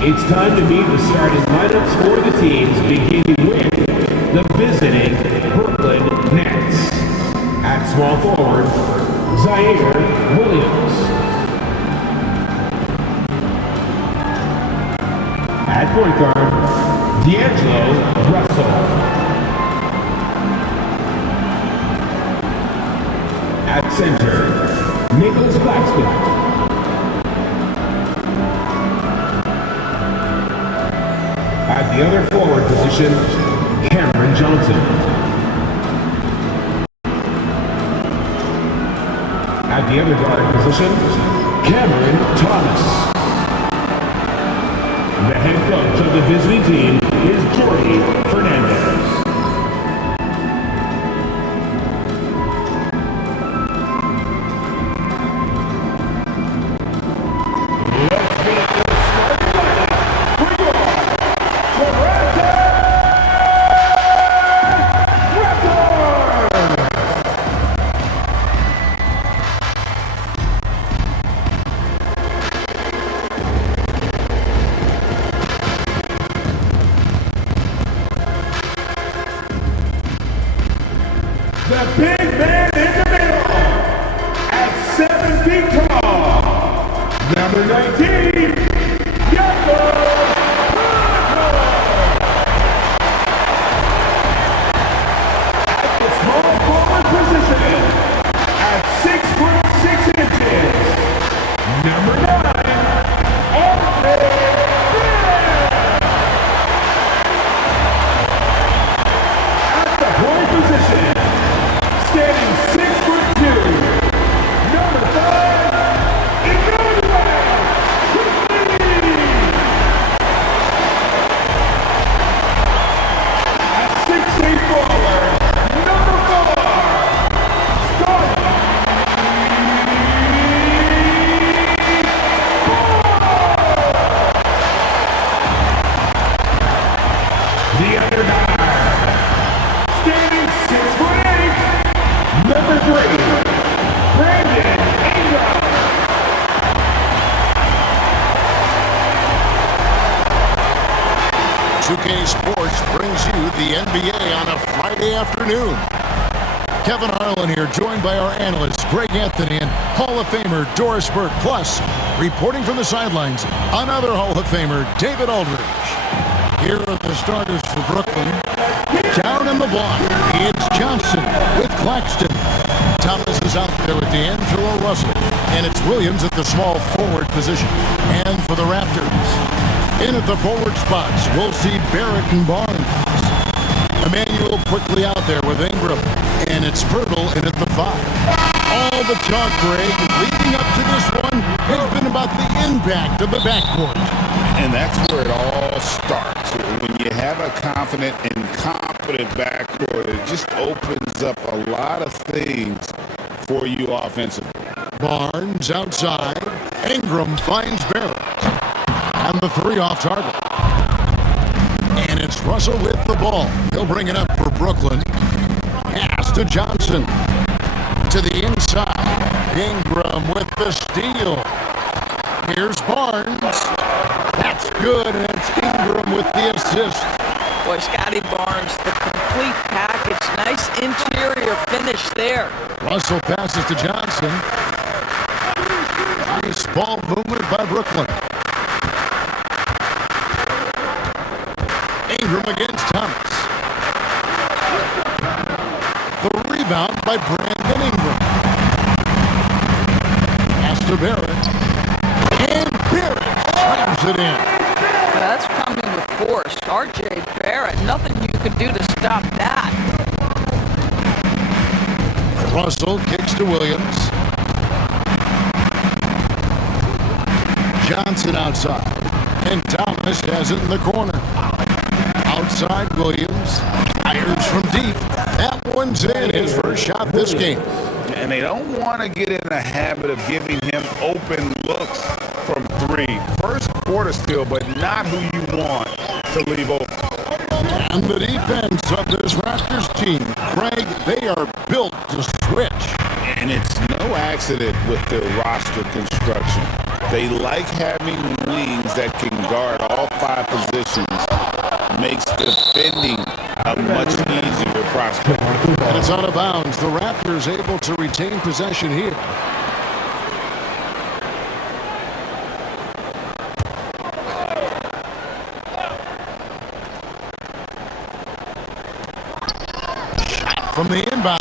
It's time to meet the starting lineups for the teams, beginning with the visiting Brooklyn Nets. At small forward, Zaire Williams. At point guard, D'Angelo Russell. At center, Nicholas Blacksmith. At the other forward position, Cameron Johnson. At the other guard position, Cameron Thomas. The head coach of the visiting team is Jorge Fernandez. The big man in the middle, at 7 feet tall, number 19, Jakob. At the small forward position, at 6'6", number 9, Andre. At the point position, standing 6'2", number 5, Emmanuel Quigley. At 6'8" forward, number 4, Scotty Ball. The other guy, standing 6'8", number 3, Brandon Ingram. 2K Sports brings you the NBA on a Friday afternoon. Kevin Harlan here, joined by our analysts Greg Anthony and Hall of Famer Doris Burke. Plus, reporting from the sidelines, another Hall of Famer, David Aldridge. Here are the starters for Brooklyn. Down in the block, it's Johnson with Claxton. Thomas is out there with D'Angelo Russell. And it's Williams at the small forward position. And for the Raptors, in at the forward spots, we'll see Barrett and Barnes. Emmanuel quickly out there with Ingram. And it's Pirtle in at the 5. All the talk, Greg, leading up to this one has been about the impact of the backcourt. And that's where it all starts. When you have a confident and competent backcourt, it just opens up a lot of things for you offensively. Barnes outside. Ingram finds Barrett. And the 3 off target. And it's Russell with the ball. He'll bring it up for Brooklyn. Pass to Johnson. To the inside. Ingram with the steal. Here's Barnes. That's good, and it's Ingram with the assist. Boy, Scotty Barnes, the complete package. Nice interior finish there. Russell passes to Johnson. Nice ball movement by Brooklyn. Ingram against Thomas. The rebound by Brandon Ingram. Pass to Barrett. And Barrett slams it in. That's coming with force. R.J. Barrett, nothing you can do to stop that. Russell kicks to Williams. Johnson outside. And Thomas has it in the corner. Outside Williams. Fires from deep. That one's in. His first shot this game. And they don't want to get in the habit of giving him open looks from 3. First quarter still, but not who you want to leave open. And the defense of this Raptors team, Craig, they are built to switch. And it's no accident with their roster construction. They like having wings that can guard all outside positions makes defending a much easier prospect. And it's out of bounds. The Raptors able to retain possession here. From the inbound,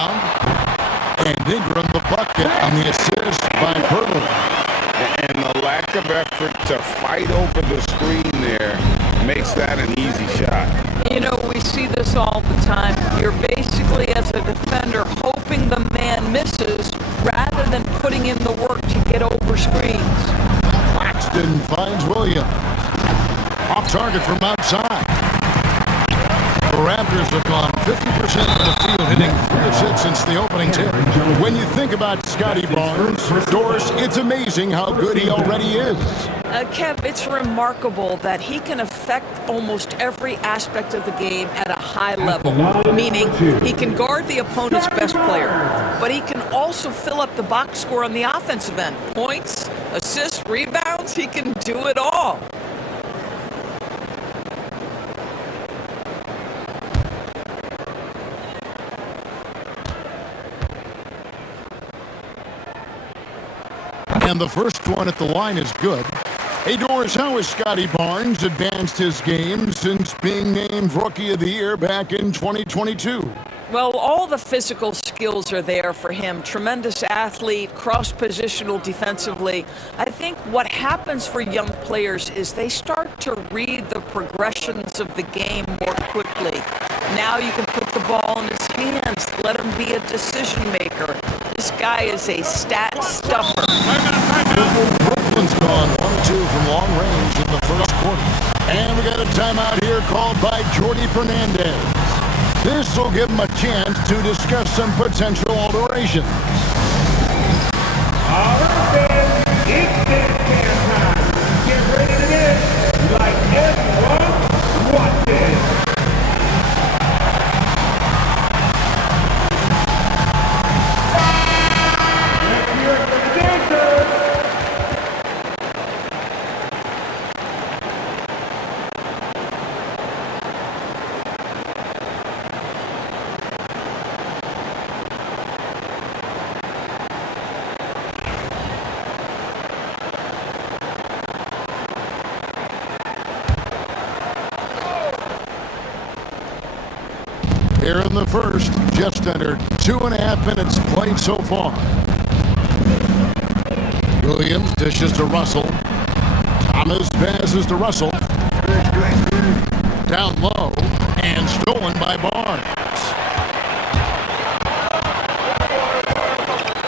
and Ingram the bucket on the assist by Berlin. And the lack of effort to fight over the screen there makes that an easy shot. You know, we see this all the time. You're basically, as a defender, hoping the man misses rather than putting in the work to get over screens. Claxton finds Williams. Off target from outside. The Raptors have gone 50% of the field, hitting 3 of 6 since the opening tip. When you think about Scotty Barnes, Doris, it's amazing how good he already is. Kev, it's remarkable that he can affect almost every aspect of the game at a high level, meaning he can guard the opponent's best player, but he can also fill up the box score on the offensive end. Points, assists, rebounds, he can do it all. And the first one at the line is good. Hey, Doris, how has Scotty Barnes advanced his game since being named Rookie of the Year back in 2022? Well, all the physical skills are there for him. Tremendous athlete, cross-positional defensively. I think what happens for young players is they start to read the progressions of the game more quickly. Now you can put the ball in his hands, let him be a decision maker. This guy is a stat stuffer. Brooklyn's gone 1-2 from long range in the first quarter. And we got a timeout here called by Jordy Fernandez. This will give him a chance to discuss some potential alterations. All right, then, it's dance time. Get ready to dance like everyone watching. Let's hear it for the dancers. Here in the first, just under 2.5 minutes played so far. Williams dishes to Russell. Thomas passes to Russell. Down low and stolen by Barnes.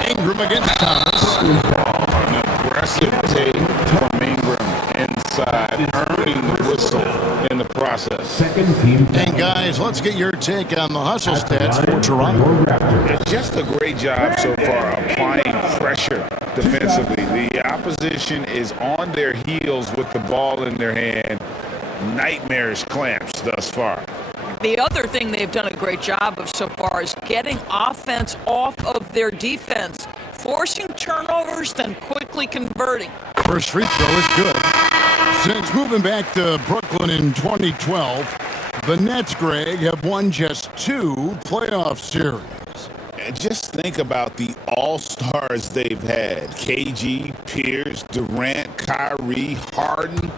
Ingram against Thomas. An aggressive take from Ingram inside, earning the whistle in the process. Second team. And guys, let's get your take on the hustle stats for Toronto. It's just a great job so far applying pressure defensively. The opposition is on their heels with the ball in their hand. Nightmarish clamps thus far. The other thing they've done a great job of so far is getting offense off of their defense, forcing turnovers, then quickly converting. First free throw is good. Since moving back to Brooklyn in 2012, the Nets, Greg, have won just 2 playoff series. And just think about the all-stars they've had. KG, Pierce, Durant, Kyrie, Harden.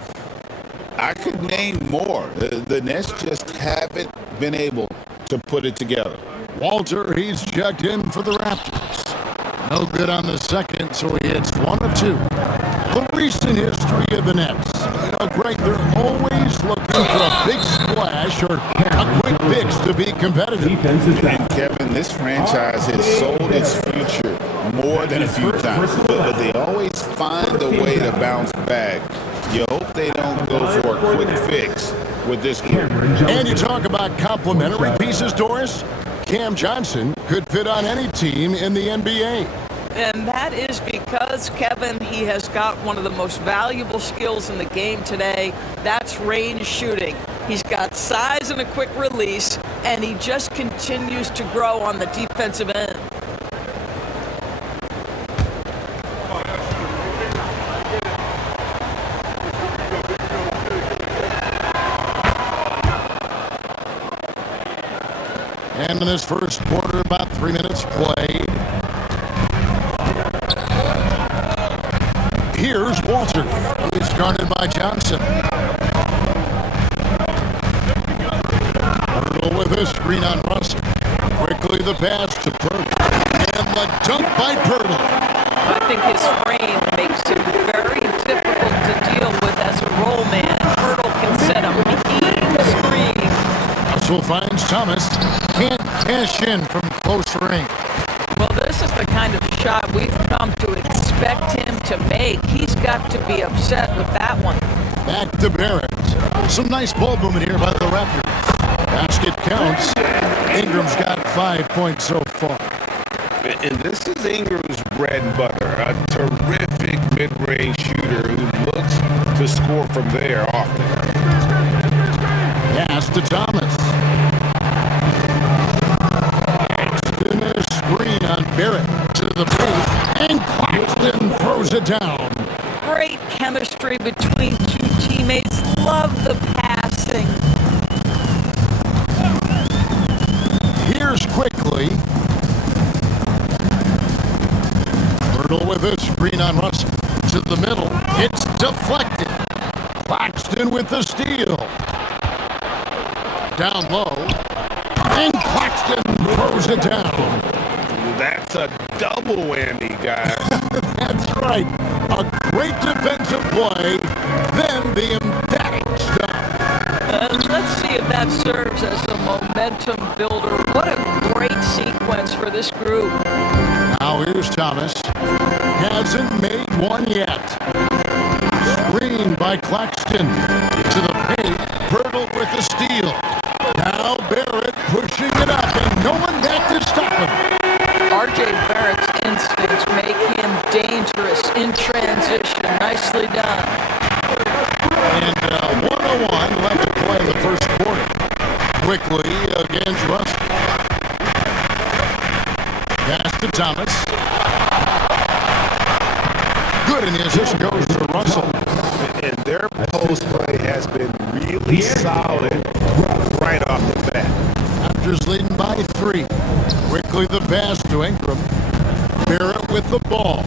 I could name more. The Nets just haven't been able to put it together. Walter, he's checked in for the Raptors. No good on the second, so he hits 1 of 2. The recent history of the Nets. You know, Greg, they're always looking for a big splash or a quick fix to be competitive. And Kevin, this franchise has sold its future more than a few times, but they always find a way to bounce back. You hope they don't go for a quick fix with this group. And you talk about complementary pieces, Doris. Cam Johnson could fit on any team in the NBA. And that is because, Kevin, he has got one of the most valuable skills in the game today. That's range shooting. He's got size and a quick release, and he just continues to grow on the defensive end. And in this first quarter, about 3 minutes played. Here's Walter. He's guarded by Johnson. Hurdle with a screen on Russell. Quickly the pass to Pirtle. And the dunk by Pirtle. I think his frame makes him very difficult to deal with as a roll man. Pirtle can set a mean screen. Russell finds Thomas. Can't cash in from close range. Well, this is the kind of shot we've come to expect him to make. He's got to be upset with that one. Back to Barrett. Some nice ball movement here by the Raptors. Basket counts. Ingram's got 5 points so far. And this is Ingram's bread and butter, a terrific mid-range shooter who looks to score from there often. Pass to Thomas. Paxton a screen on Barrett to the paint, and Claxton throws it down. Great chemistry between two teammates. Love the passing. Here's quickly. Pirtle with a screen on Russell. To the middle. It's deflected. Claxton with the steal. Down low. And Claxton throws it down. That's a double whammy, guys. That's right. A great defensive play, then the emphatic stuff. Let's see if that serves as a momentum builder. What a great sequence for this group. Now here's Thomas. Hasn't made one yet. Screen by Claxton. To the paint. Pirtle with the steal. Now Barrett pushing it up, and no one back to stop him. R.J. Barrett's instincts make him dangerous in transition. Nicely done. And 101 left to play in the first quarter. Quickly against Russell. Pass to Thomas. Good, and the assist goes to Russell. And their post play has been really solid right off the bat. Raptors leading by 3. Quickly the pass to Ingram. Barrett with the ball.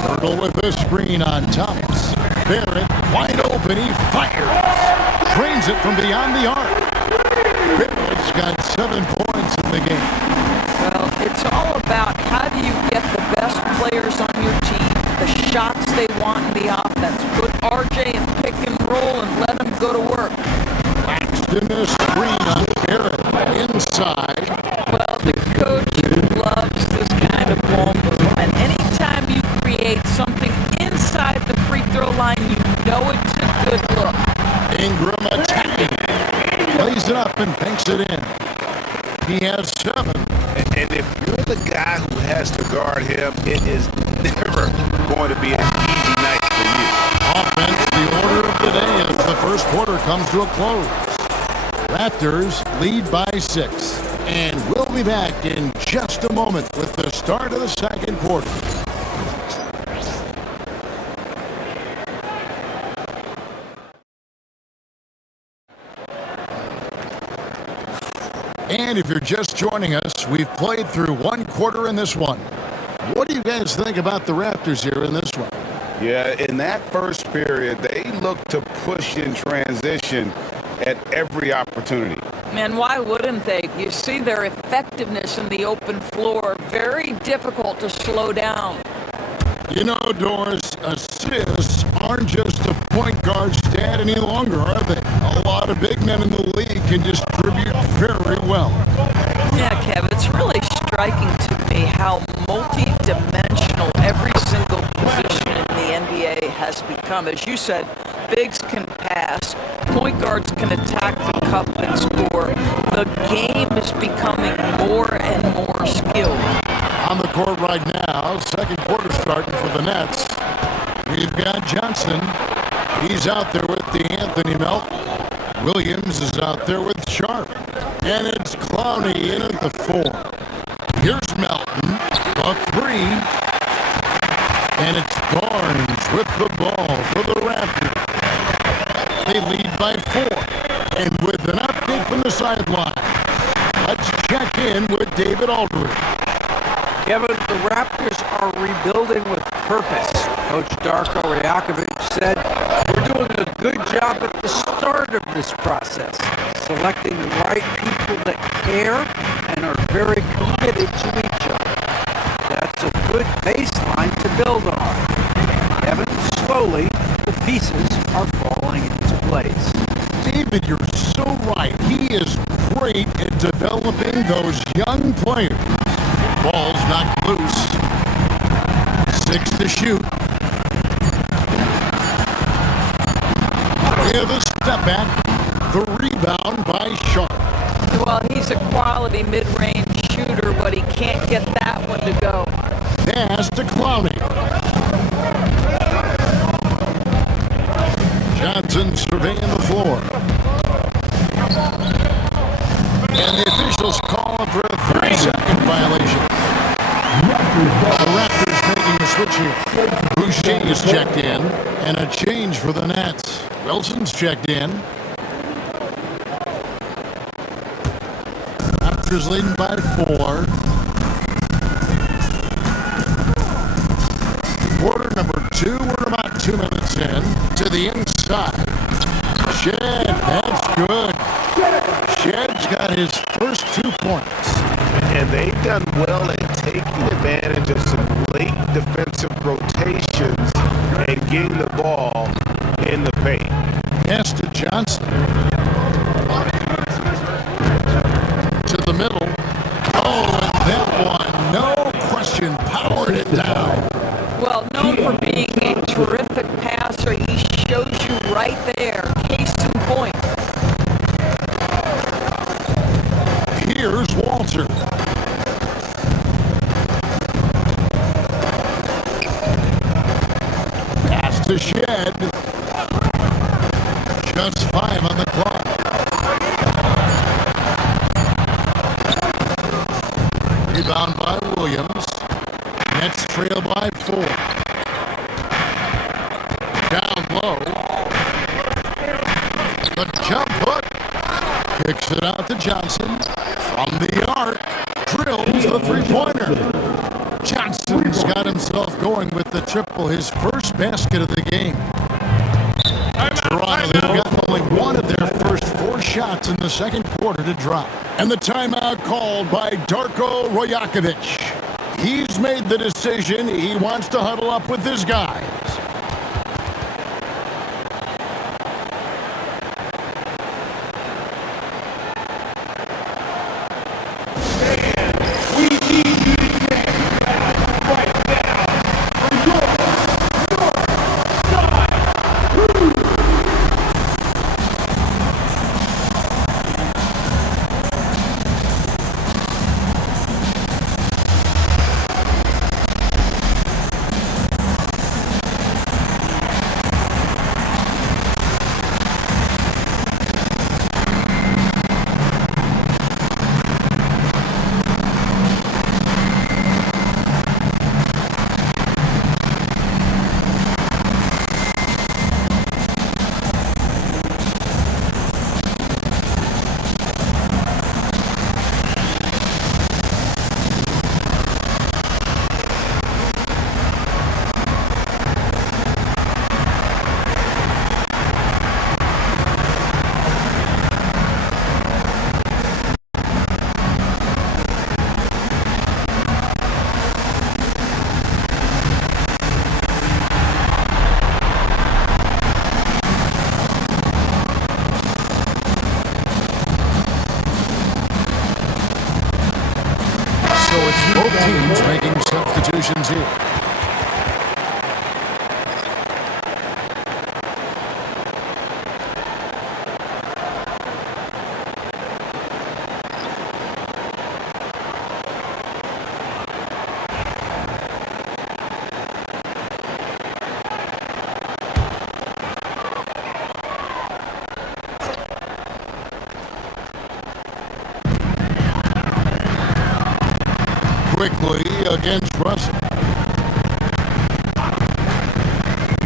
Pirtle with a screen on Thomas. Barrett wide open. He fires. Trains it from beyond the arc. Barrett's got 7 points in the game. Well, it's all about how do you get the best players on your team, the shots they want in the offense. Put RJ in pick and roll and let him go to work. Paxton a screen on Barrett. Inside. Well, the coach loves this kind of ball movement. Anytime you create something inside the free throw line, you know it's a good look. Ingram attacking. Lays it up and banks it in. He has 7. And if you're the guy who has to guard him, it is never going to be an easy night for you. Offense, the order of the day as the first quarter comes to a close. Raptors lead by 6. And we'll be back in just a moment with the start of the second quarter. And if you're just joining us, we've played through one quarter in this one. What do you guys think about the Raptors here in this one? Yeah, in that first period, they looked to push in transition at every opportunity. Man, why wouldn't they? You see their effectiveness in the open floor. Very difficult to slow down. You know, Doris, assists aren't just a point guard stat any longer, are they? A lot of big men in the league can distribute very well. Yeah, Kev, it's really striking to me how multi-dimensional every single position in the NBA has become. As you said, bigs can pass, point guards can attack the cup and score. The game is becoming more and more skilled. On the court right now, second quarter starting for the Nets. We've got Johnson. He's out there with DeAnthony Melton. Williams is out there with Sharp. And it's Clowney in at the 4. Here's Melton, a 3. And it's Barnes with the ball for the Raptors. They lead by 4. And with an update from the sideline. Let's check in with David Aldridge. Kevin, the Raptors are rebuilding with purpose. Coach Darko Rajakovic said, "We're doing a good job at the start of this process, selecting the right people that care and are very committed to each other. That's a good baseline to build on." Kevin, slowly, the pieces are falling into place. David, you're so right. He is great at developing those young players. Ball's knocked loose. 6 to shoot. With a step back. The rebound by Sharp. Well, he's a quality mid-range shooter, but he can't get that one to go. Pass to Clowney. Johnson surveying the floor. And the officials call him for a 3-second violation. The Raptors making a switch here. Boucher is checked in, and a change for the Nets. Wilson's checked in. Raptors leading by 4. Quarter number 2, we're about 2 minutes in. To the inside. Shed, that's good. Shed's got his first 2 points. And they've done well at taking advantage of some late defensive rotations and getting the ball in the paint. Pass to Johnson. To the middle. Oh, and that one, no question, powered it down. Well, known for being a terrific passer, he shows you right there. Case in point. Here's Walter. Pass to Shed. Just 5 on the clock. Rebound by Williams. Nets trail by 4. Down low. The jump hook. Kicks it out to Johnson. From the arc. Drills the 3-pointer. Johnson's got himself going with the triple, his first basket of the game. Toronto, they've got only one of their first 4 shots in the second quarter to drop. And the timeout called by Darko Rajakovic. He's made the decision. He wants to huddle up with his guys. Both teams making substitutions here. Quickly against Russell.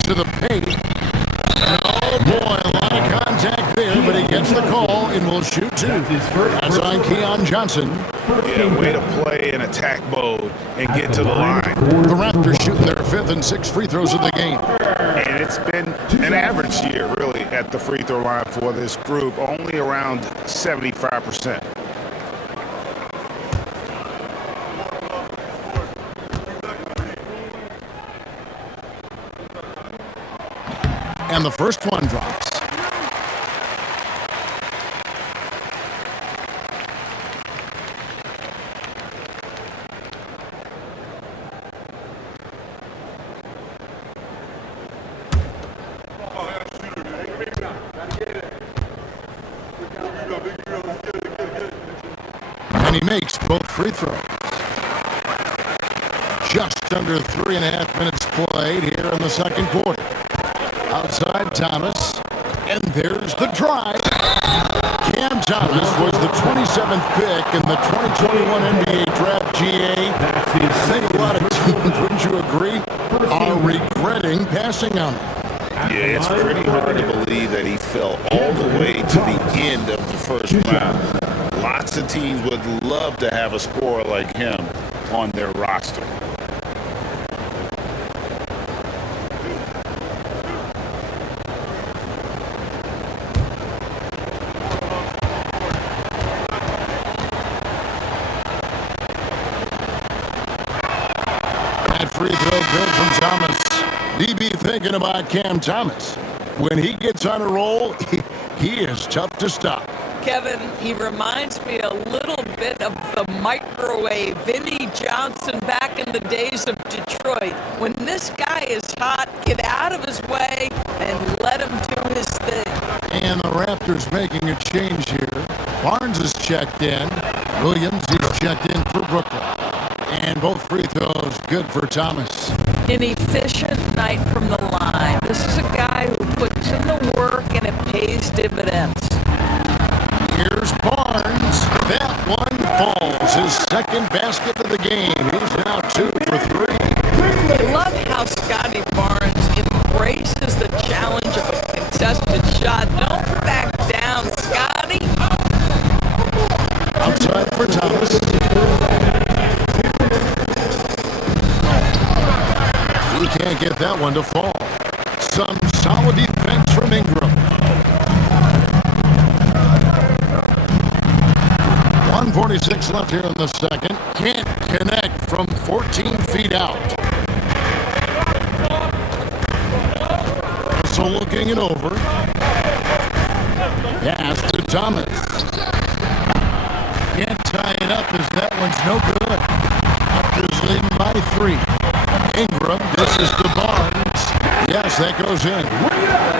To the paint. Oh boy, a lot of contact there, but he gets the call and will will shoot two. That's his first That's on Keon Johnson. Yeah, way to play in attack mode and get to the line. The Raptors shooting their 5th and 6th free throws of the game. And it's been an average year, really, at the free throw line for this group, only around 75%. And the first one drops. And he makes both free throws. Just under 3.5 minutes played here in the second quarter. Outside Thomas, and there's the drive. Cam Thomas was the 27th pick in the 2021 NBA Draft GA. I think a lot of teams, wouldn't you agree, are regretting passing on him. Yeah, it's pretty hard to believe that he fell all the way to the end of the first round. Lots of teams would love to have a scorer like him on their roster. Free throw good from Thomas. DB thinking about Cam Thomas. When he gets on a roll, he is tough to stop. Kevin, he reminds me a little bit of the microwave Vinnie Johnson back in the days of Detroit. When this guy is hot, get out of his way and let him do his thing. And the Raptors making a change here. Barnes is checked in. Williams is checked in for Brooklyn. And both free throws good for Thomas. An efficient night from the line. This is a guy who puts in the work and it pays dividends. Here's Barnes. That one falls. His second basket of the game. He's now 2 for 3. I love how Scotty Barnes embraces the challenge of a contested shot. Don't back down, Scotty. Outside for Thomas. He can't get that one to fall. Some solid defense from Ingram. 1:46 left here in the second. Can't connect from 14 feet out. So looking it over. Pass to Thomas. Can't tie it up as that one's no good. Raptors leading by 3. Ingram, this is to Barnes. Yes, that goes in.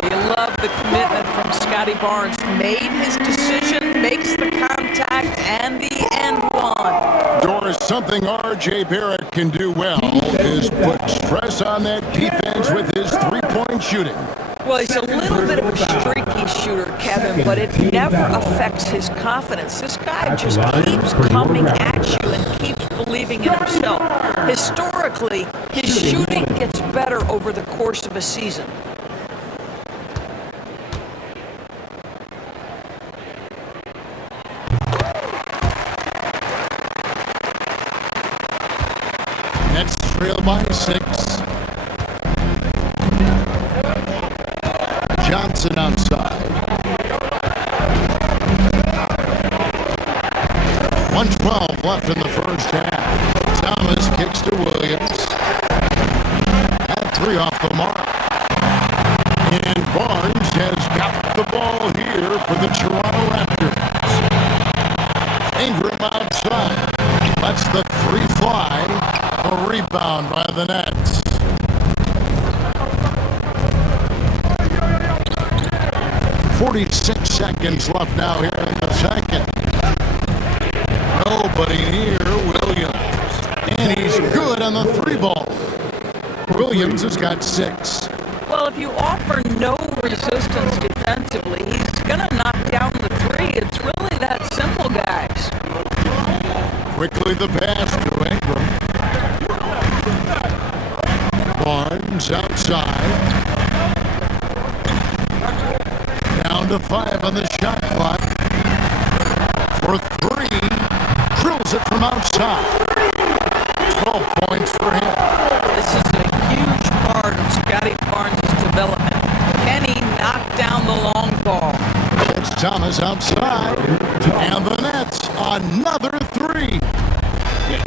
You love the commitment from Scotty Barnes. Made his decision, makes the contact, and the end one. Doris, something R.J. Barrett can do well is put stress on that defense with his three-point shooting. Well, he's a little bit of a streaky shooter, Kevin, but it never affects his confidence. This guy just keeps coming at you and keeps believing in himself. Historically, his shooting gets better over the course of a season. Nets trail by 6. Johnson outside. 1:12 left in the first half. Thomas kicks to Williams. At 3 off the mark. And Barnes has got the ball here for the Toronto Raptors. Ingram outside. Lets the 3 fly. A rebound by the Nets. 46 seconds left now here in the second. Nobody near Williams. And he's good on the 3 ball. Williams has got 6. Well, if you offer no resistance defensively, he's going to knock down the 3. It's really that simple, guys. Quickly the pass to Ingram. Barnes outside. Down to 5 on the shot clock. Ingram outside. 12 points for him. This is a huge part of Scotty Barnes' development. Can he knock down the long ball? It's Thomas outside. And the Nets, another three.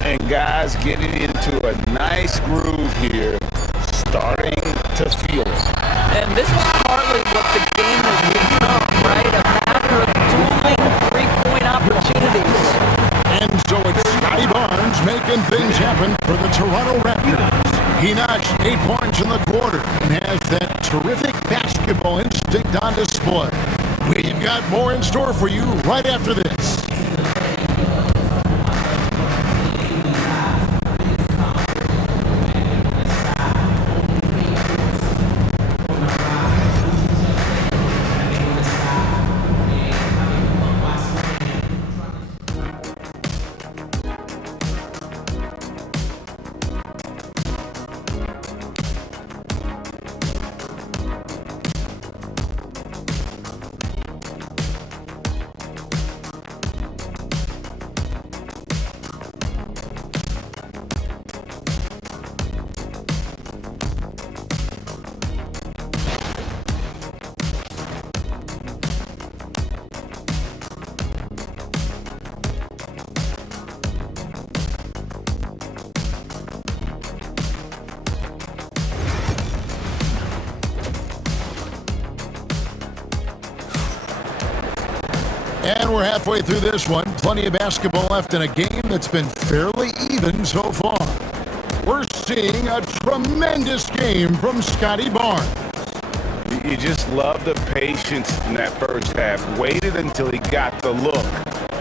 And guys getting into a nice groove here, starting to feel it. And this is partly what the game has become, right? A matter of dueling three-point opportunities. And so it's Scotty Barnes making things happen for the Toronto Raptors. He notched 8 points in the quarter and has that terrific basketball instinct on display. We've got more in store for you right after this. And we're halfway through this one. Plenty of basketball left in a game that's been fairly even so far. We're seeing a tremendous game from Scotty Barnes. You just love the patience in that first half. Waited until he got the look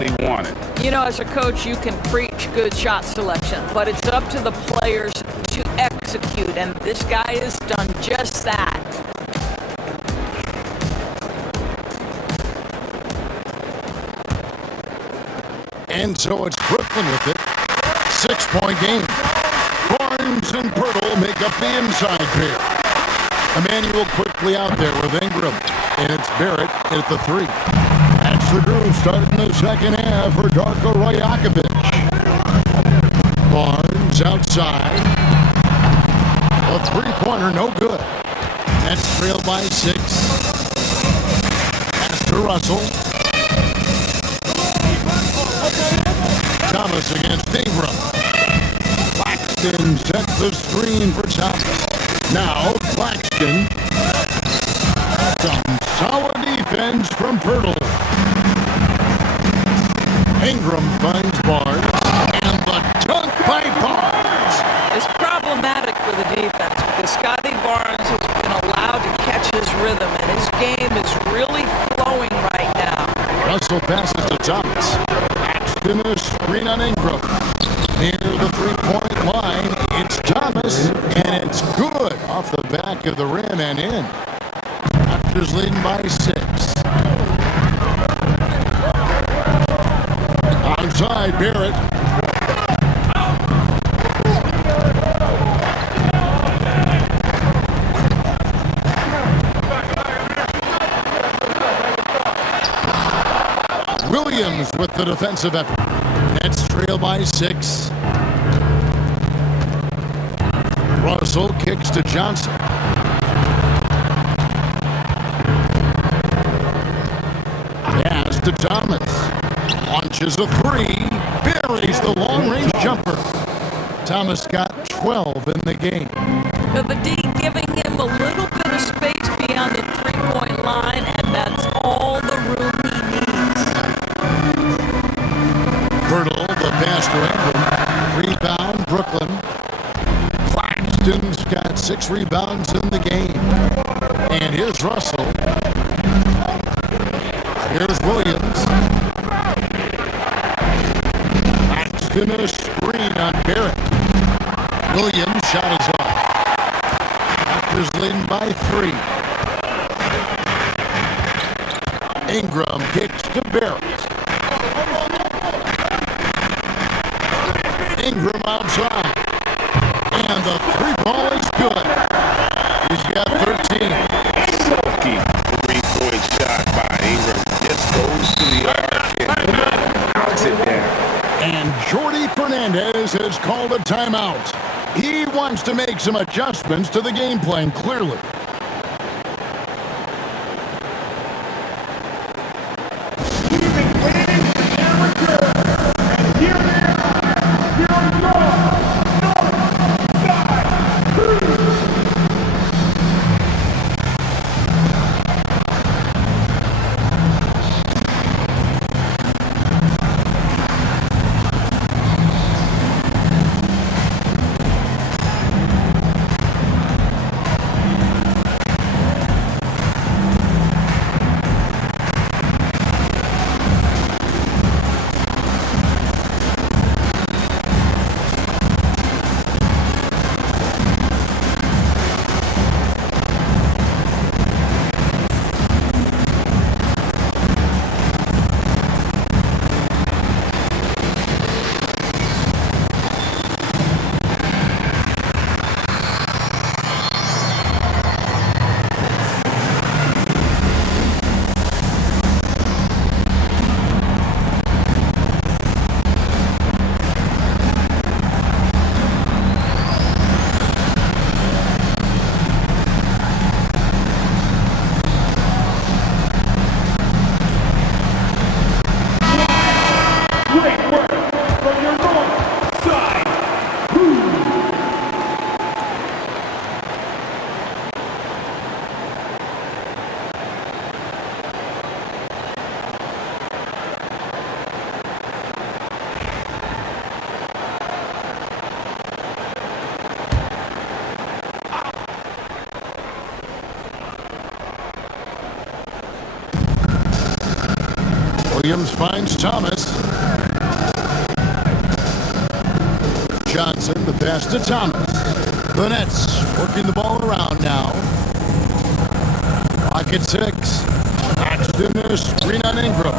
he wanted. You know, as a coach, you can preach good shot selection, but it's up to the players to execute, and this guy has done just that. And so it's Brooklyn with it. 6-point game. Barnes and Pirtle make up the inside pair. Emmanuel quickly out there with Ingram. And it's Barrett at the three. That's the groove starting the second half for Darko Rajakovic. Barnes outside. A three-pointer, no good. That's trailed by 6. Pass to Russell. Thomas against Ingram. Claxton sets the screen for Thomas. Now Claxton. Some solid defense from Pirtle. Ingram finds Barnes. And the dunk by Barnes. It's problematic for the defense because Scotty Barnes has been allowed to catch his rhythm, and his game is really flowing right now. Russell passes to Thomas. In a screen on Ingram. Near the three-point line, it's Thomas, and it's good off the back of the rim and in. Raptors leading by 6. Onside, Barrett. Williams with the defensive effort. Nets trail by 6. Russell kicks to Johnson. Pass to Thomas. Launches a three. Buries the long-range jumper. Thomas got 12 in the game. But the D giving him a little bit of space beyond the three-point line, and that's all the room he needs. Pirtle, the pass to Ingram. Rebound, Brooklyn. Claxton's got 6 rebounds in the game. And here's Russell. Here's Williams. Claxton a screen on Barrett. Williams shot is off. Raptors leading by 3. Ingram kicks to Barrett. Ingram outside. And the three ball is good. He's got 13. Silky three-point shot by Ingram. Just goes to the arc and knocks it down. And Jordy has called a timeout. He wants to make some adjustments to the game plan, clearly. Williams finds Thomas. Johnson, the pass to Thomas. The Nets working the ball around now. Pocket 6. Paxton, the screen on Ingram.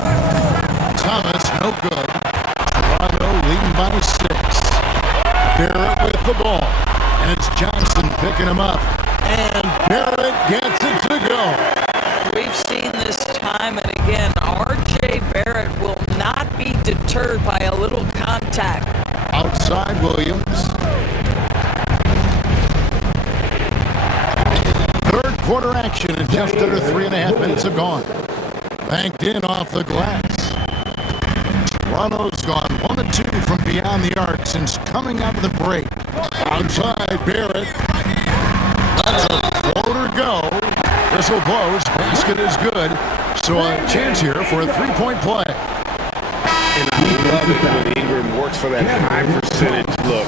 Thomas, no good. Toronto leading by 6. Barrett with the ball. And it's Johnson picking him up. And Barrett gets it to go. We've seen this time and again. R.J. Barrett will not be deterred by a little contact. Outside Williams. Third quarter action and just under 3.5 minutes have gone. Banked in off the glass. Toronto's gone 1 of 2 from beyond the arc since coming out of the break. Outside Barrett. That's a floater go. Whistle blows. Basket is good. So a chance here for a three-point play. And I love it when Ingram works for that high percentage look.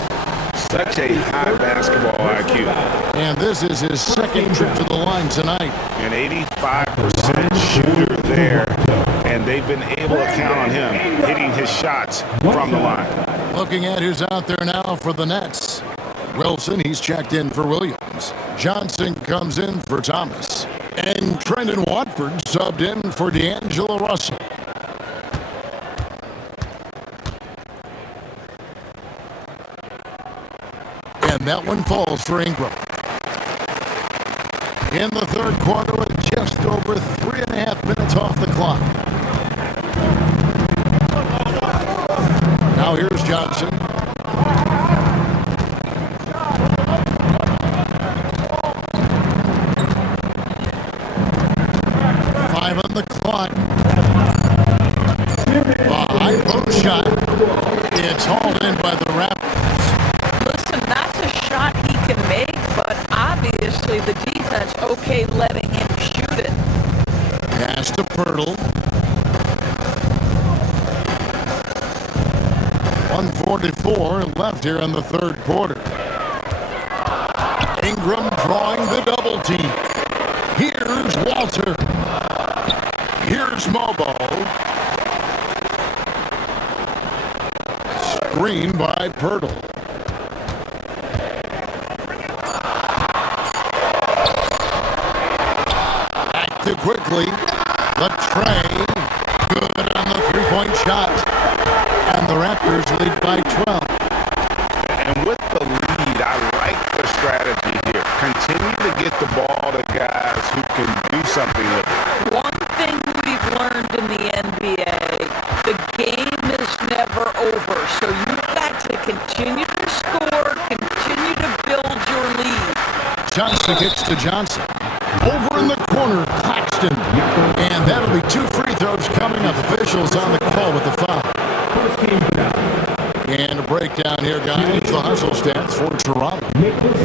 Such a high basketball IQ. And this is his second trip to the line tonight. An 85% shooter there. And they've been able to count on him hitting his shots from the line. Looking at who's out there now for the Nets. Wilson, he's checked in for Williams. Johnson comes in for Thomas. And Trendon Watford subbed in for D'Angelo Russell. And that one falls for Ingram. In the third quarter with just over 3.5 minutes off the clock. Now here's Johnson. On the clock. A high post shot. It's hauled in by the Raptors. Listen, that's a shot he can make, but obviously the defense okay letting him shoot it. Pass to Pirtle. 1:44 left here in the third quarter. Ingram drawing the double team. Here's Walter. Here's Mobo. Screen by Pirtle. Active quickly. The tray. Good on the three-point shot. And the Raptors lead by 12. And with the lead, I like the strategy here. Continue to get the ball to guys who can do something with it. One thing we've learned in the NBA, the game is never over. So you've got to continue to Johnson kicks to Johnson. Over in the corner, Claxton. And that'll be 2 free throws coming up. Officials on the call with the foul. First team foul. And a breakdown here, guys. The hustle stats for Toronto.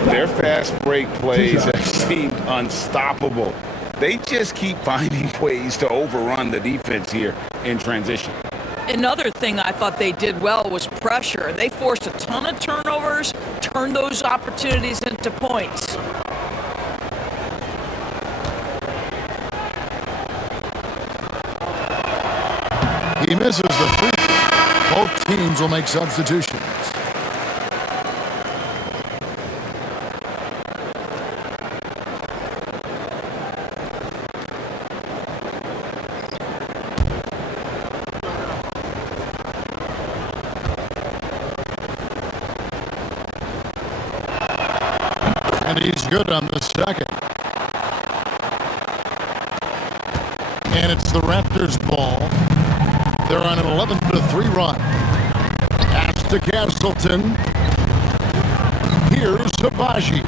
Their fast break plays have seemed unstoppable. They just keep finding ways to overrun the defense here in transition. Another thing I thought they did well was pressure. They forced a ton of turnovers, turned those opportunities into points. He misses the free throw. Both teams will make substitutions. And he's good on the second. And it's the Raptors' ball. They're on an 11-3 run. Pass to Castleton. Here's Habashi.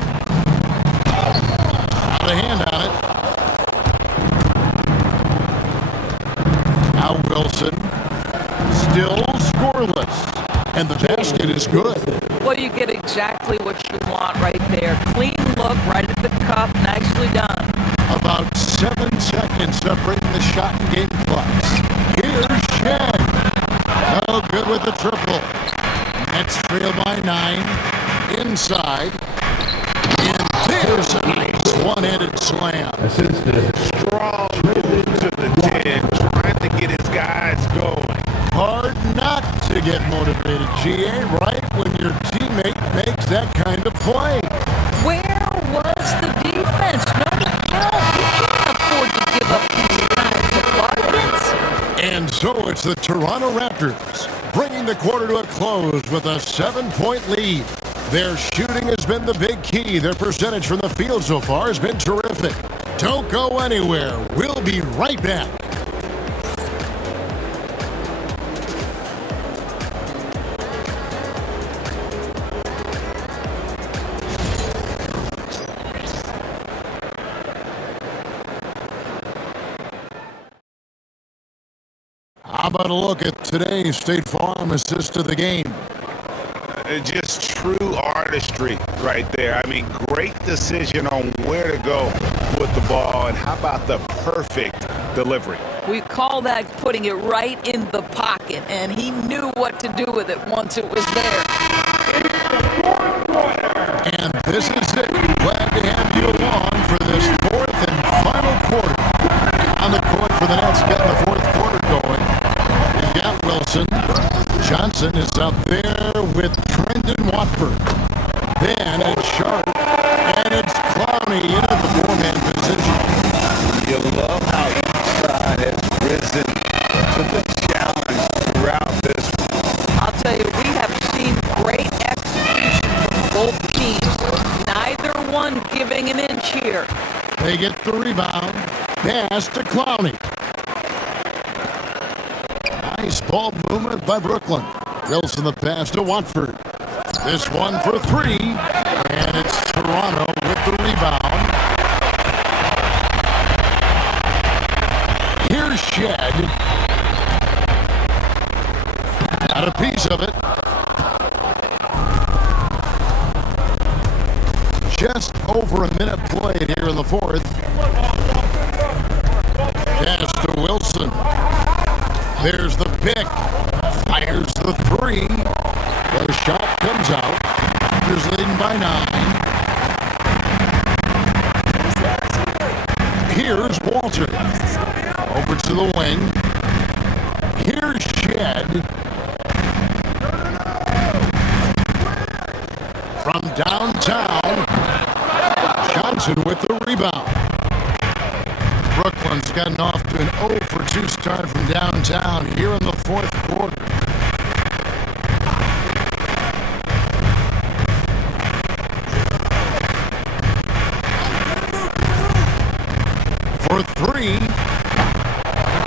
Out of hand on it. Now Wilson. Still scoreless. And the basket is good. Well, you get exactly what you want right there. Clean look, right at the cup, nicely done. About 7 seconds separating the shot and game clocks. Here's Shed. Oh, good with the triple. Nets trail by 9. Inside. And there's a nice one-handed slam. Strong move to the 10, trying to get his guys going. Hard not to get motivated, GA, right when your teammate makes that kind of play. Where was the defense? No help. You can't afford to give up these kinds of buckets. And so it's the Toronto Raptors bringing the quarter to a close with a 7-point lead. Their shooting has been the big key. Their percentage from the field so far has been terrific. Don't go anywhere. We'll be right back. How about a look at today's State Farm assist of the game? Just true artistry right there. I mean, great decision on where to go with the ball, and how about the perfect delivery? We call that putting it right in the pocket, and he knew what to do with it once it was there. And this is it. Glad to have you along for this 4th and final quarter. On the court for the Nets, getting the 4th quarter going. You've got Wilson. Johnson is up there with Trendon Watford. Then it's Sharp. And it's Clowney into the 4-man position. You love how each side has risen to the challenge throughout this one. I'll tell you, we have seen great execution from both teams. Neither one giving an inch here. They get the rebound. Pass to Clowney. Nice ball movement by Brooklyn. Wilson the pass to Watford. This one for 3. And it's Toronto with the rebound. Here's Shed. Got a piece of it. Just over a minute played here in the 4th. Pass to Wilson. There's the pick. Fires the 3. The shot comes out. Raptors leading by 9. Here's Walter. Over to the wing. Here's Shed. From downtown, Johnson with the rebound. Brooklyn's gotten off to an 0-for-2 start from downtown here in the 4th quarter. For 3,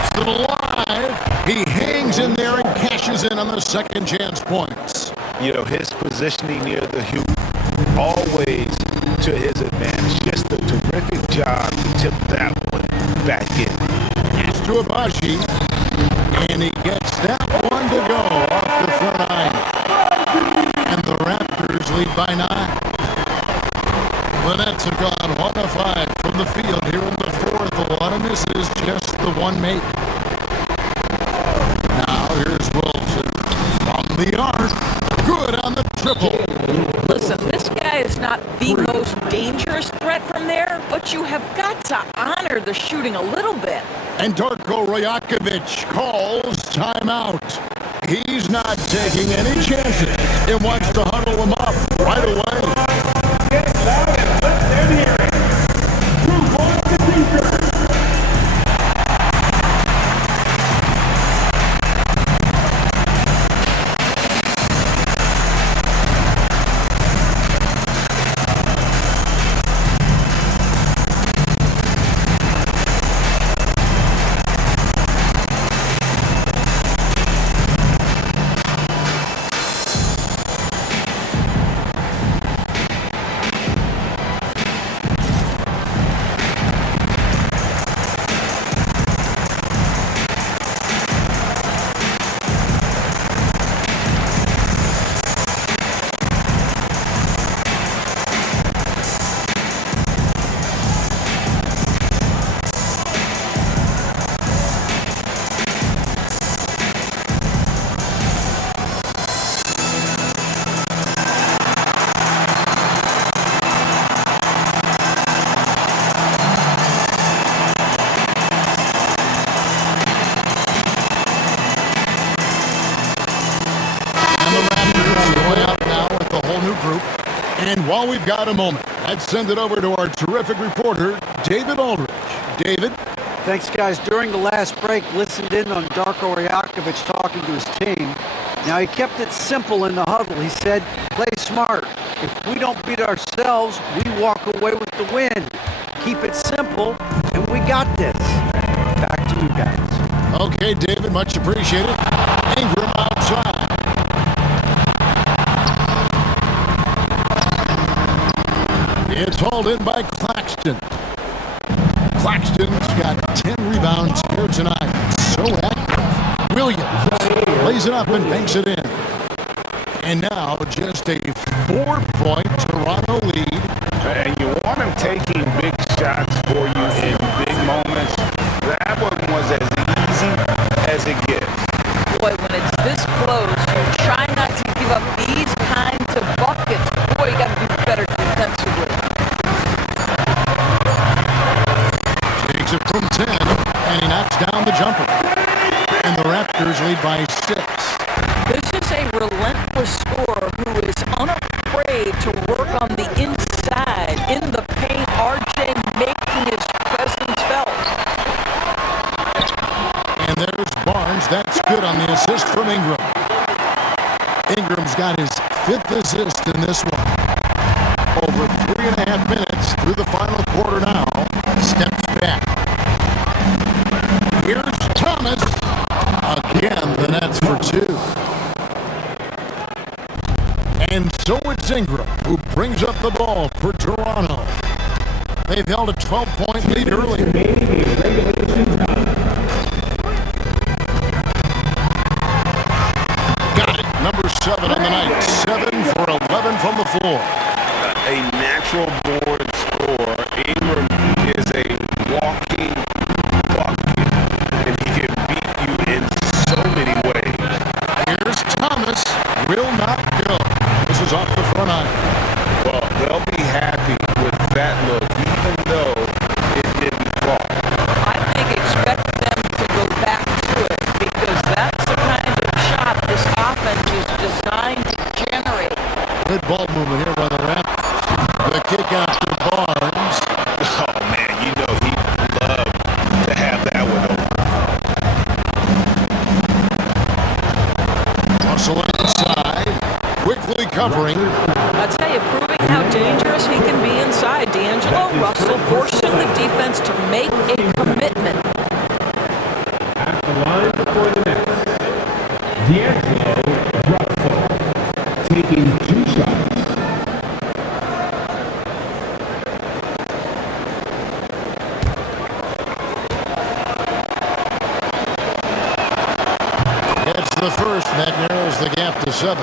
still alive. He hangs in there and cashes in on the second chance points. You know, his positioning near the hoop always to his advantage. Just a terrific job to tip that one back in. It's to Abashi, and he gets that one to go off the front line. And the Raptors lead by 9. The Nets have gone 1-5 from the field here in the fourth. A lot of misses, just the one make. Now here's Wilson from the arc. Good on the triple. Listen, this guy is not the most dangerous threat from there, but you have got to honor the shooting a little bit. And Darko Rajakovic calls timeout. He's not taking any chances and wants to huddle him up right away. Get loud and let them hear it. Who wants the t-shirt? And while we've got a moment, let's send it over to our terrific reporter, David Aldridge. David? Thanks, guys. During the last break, listened in on Darko Rajakovic talking to his team. Now, he kept it simple in the huddle. He said, play smart. If we don't beat ourselves, we walk away with the win. Keep it simple, and we got this. Back to you guys. Okay, David, much appreciated. Ingram outside. It's hauled in by Claxton. Claxton's got 10 rebounds here tonight. So active. Williams lays it up and banks it in. And now just a 4-point Toronto lead. And you want him taking big shots for you in big moments. That one was as easy as it gets. Boy, when it's this close, you try not to give up these kinds of buckets. Boy, you got to do better defensively. Takes it from 10, and he knocks down the jumper. And the Raptors lead by 6. This is a relentless scorer who is unafraid to work on the inside, in the paint. RJ making his presence felt. And there's Barnes. That's good on the assist from Ingram. Ingram's got his 5th assist in this one. Over 3.5 minutes through the final quarter now. Steps back. Here's Thomas. Again, the Nets for 2. And so it's Ingram who brings up the ball for Toronto. They've held a 12-point lead early. Got it. Number 7 on the night. 7 for 11 from the floor. A natural-born scorer. Ingram is a walking bucket, and he can beat you in so many ways. Here's Thomas. Will not go. This is off the front eye. Well, they'll be happy with that look, even though it didn't fall. I think expect them to go back to it because that's the kind of shot this offense is designed to generate. Good ball movement here by the Raptors. The kick out to Barnes. Oh, man, you know he'd love to have that one over. Muscle inside. Quickly covering. I tell you, proving how dangerous he can be inside. D'Angelo Russell forcing the defense to make a commitment. At the line before the Nets, D'Angelo Russell taking 2 shots. the first, and that narrows the gap to 7.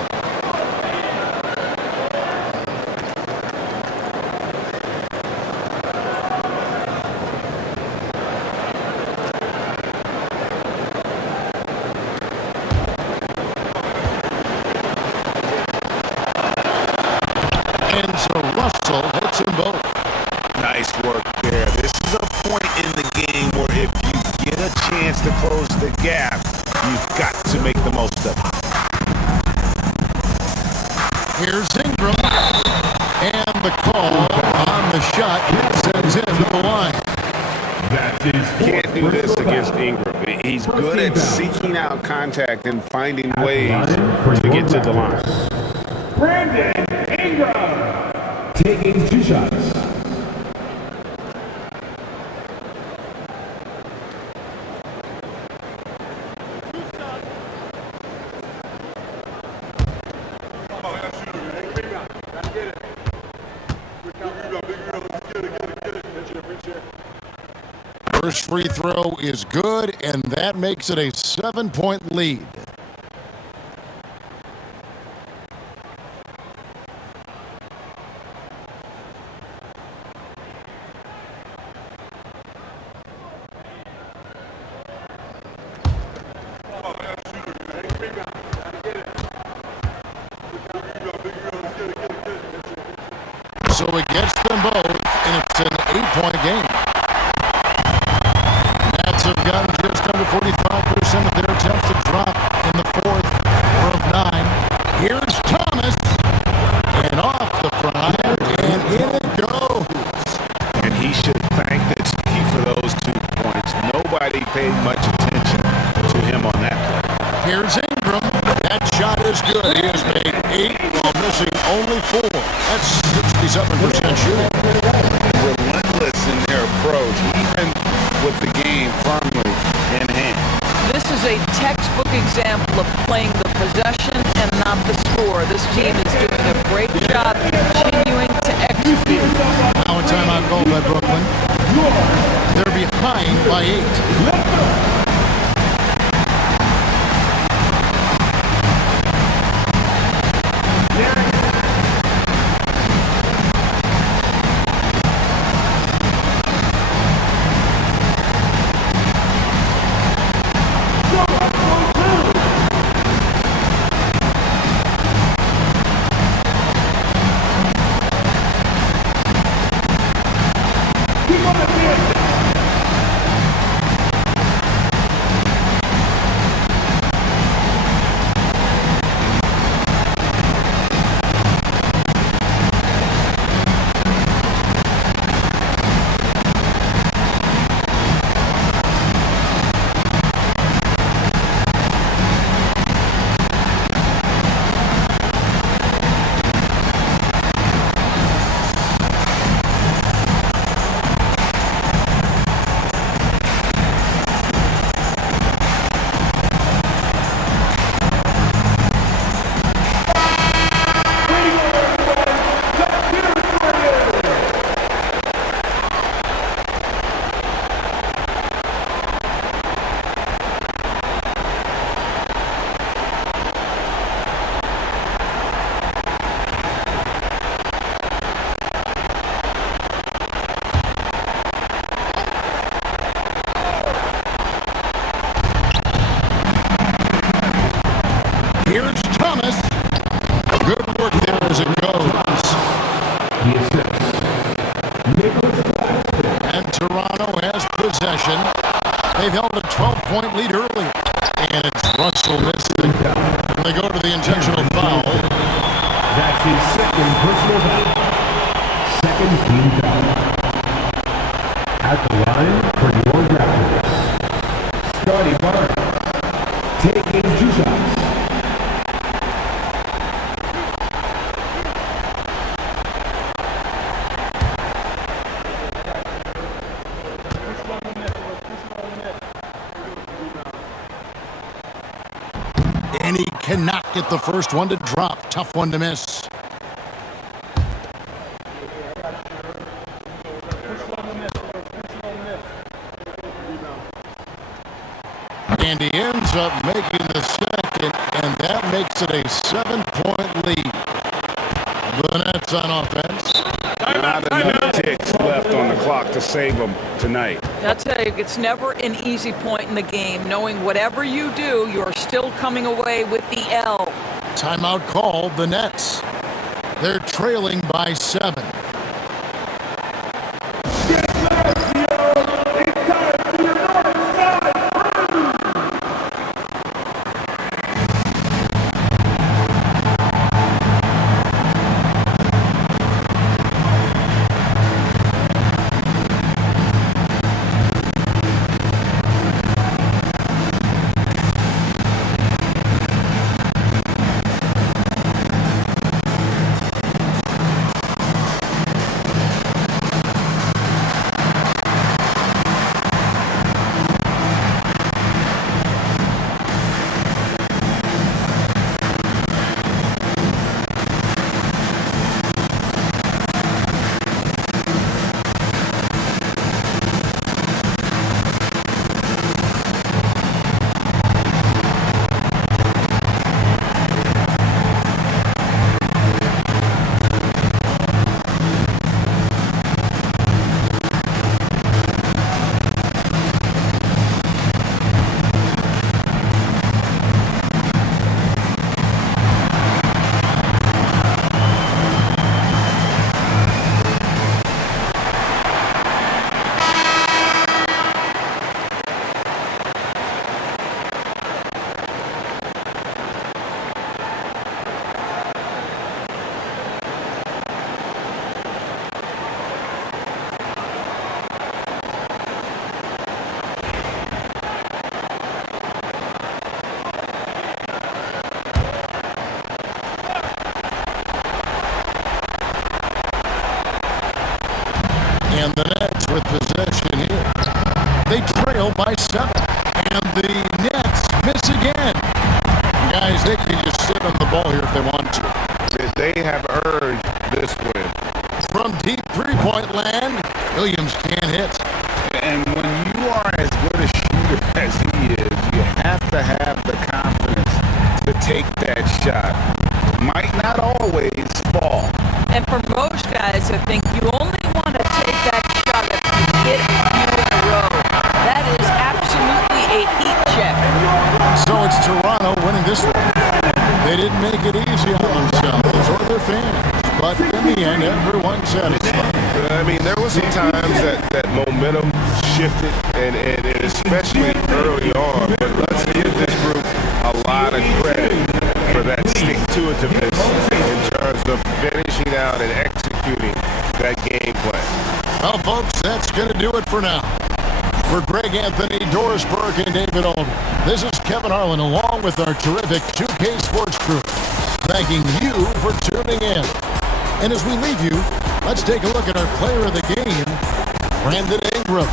And so Russell hits them both. Nice work there. This is a point in the game where if you get a chance to close the gap, you've got to make the most of it. Here's Ingram. And the call on the shot sends him to the line. That's his Can't do this personal against foul. Ingram. He's First good team at foul. seeking out contact and finding At the ways line for to your get to the line. Raptors, Brandon Ingram taking 2 shots. First free throw is good, and that makes it a 7-point lead. So it gets them both, and it's an 8-point game. Nats have gotten just under 45% of their attempts to drop in the fourth of 9. Here's Thomas, and off the front, and in it goes. And he should thank the team for those 2 points. Nobody paid much attention to him on that play. Here's Ingram. That shot is good. He has made 8 while missing only 4. That's 67% shooting. Relentless in their approach, even with the game firmly in hand. This is a textbook example of playing the possession and not the score. This team is doing a great job continuing to execute. Now a timeout call by Brooklyn. They're behind by 8. Here's Thomas. Good work there as it goes. The assist. Nicholas Claxton. And Toronto has possession. They've held a 12-point lead earlier. And it's Russell missing. They go to the intentional foul. That's his second personal foul. Second team foul. At the line for your Raptors, Scotty Barnes taking 2 shots. And he cannot get the first one to drop. Tough one to miss. And he ends up making the second makes it a 7-point lead. The Nets on offense. Not enough ticks left on the clock to save them tonight. I'll tell you, it's never an easy point in the game, knowing whatever you do, you're still coming away with the L. Timeout called the Nets. They're trailing by 7. And the Nets with possession here. They trail by 7. And the Nets miss again. Guys, they can just sit on the ball here if they want to. They have earned this win. From deep three-point land, Williams can't hit. And when you are as good a shooter as he is, you have to have the confidence to take that shot. Might not always fall. And for most guys, I think you only want to take that shot if you hit a few in a row. That is absolutely a heat check. So it's Toronto winning this one. They didn't make it easy on themselves or their fans. But in the end, everyone's satisfied. I mean, there was some times that momentum shifted, and especially early on. But let's give this group a lot of credit for that stick-to-itiveness in terms of finishing out and executing that game plan. Well, folks, that's going to do it for now. For Greg Anthony, Doris Burke, and David Olney, this is Kevin Harlan along with our terrific 2K Sports crew, thanking you for tuning in. And as we leave you, let's take a look at our player of the game, Brandon Ingram.